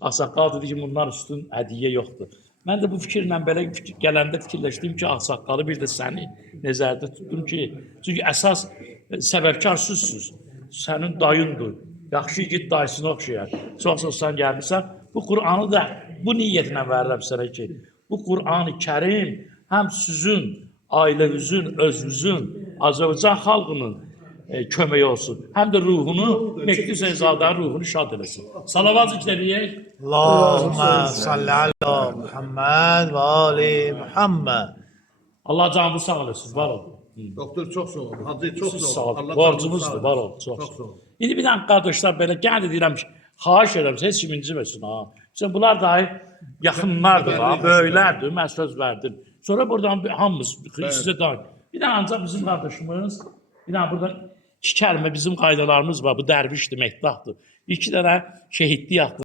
Ağsaqqal dedi ki, bunlar üstün hədiyyə yoxdur. Mən də bu fikirlə belə gələndə fikirləşdim ki, ağsaqqalı bir də səni nəzərdə tutdum ki, çünki əsas səbəbkar sizsiniz. Sənin dayındır. Yaxşı git dayısına oxşayar. Çox sən gəlmirsən. Bu Qur'anı da bu niyyətlə verirəm sənə ki, bu Qur'an-ı Kərim həm sizin ailənizin, özünüzün, Azərbaycan xalqının kömək olsun. Həm də ruhunu, Mehdi Hüseynzadənin ruhunu şad eləsin. Salavat zikr eləyək. Allahümme salli ala Muhammed ve ali Muhammed. Allah canınızı sağ olasın, var olun. Doktor çok sağ olun. Hacı çok Siz sağ sağ olun. olun. Allah Borcumuzdur, var olun. Çok sağ olun. İndi bir dənə qardaşlar belə gəl deyirəm, xahiş edirəm, heç kim inciməsin ha. Sən bunlar dahi yaxınlardır ha, böyüklərdir, mən söz verdim. Sonra buradan hamımız sizə daim. Bir dənə ancaq bizim qardaşımız, bir dənə burada iki kəlmə bizim qaydalarımız var. Bu dərvişdir, Mehdahdır. İki dənə şehidlik haqqı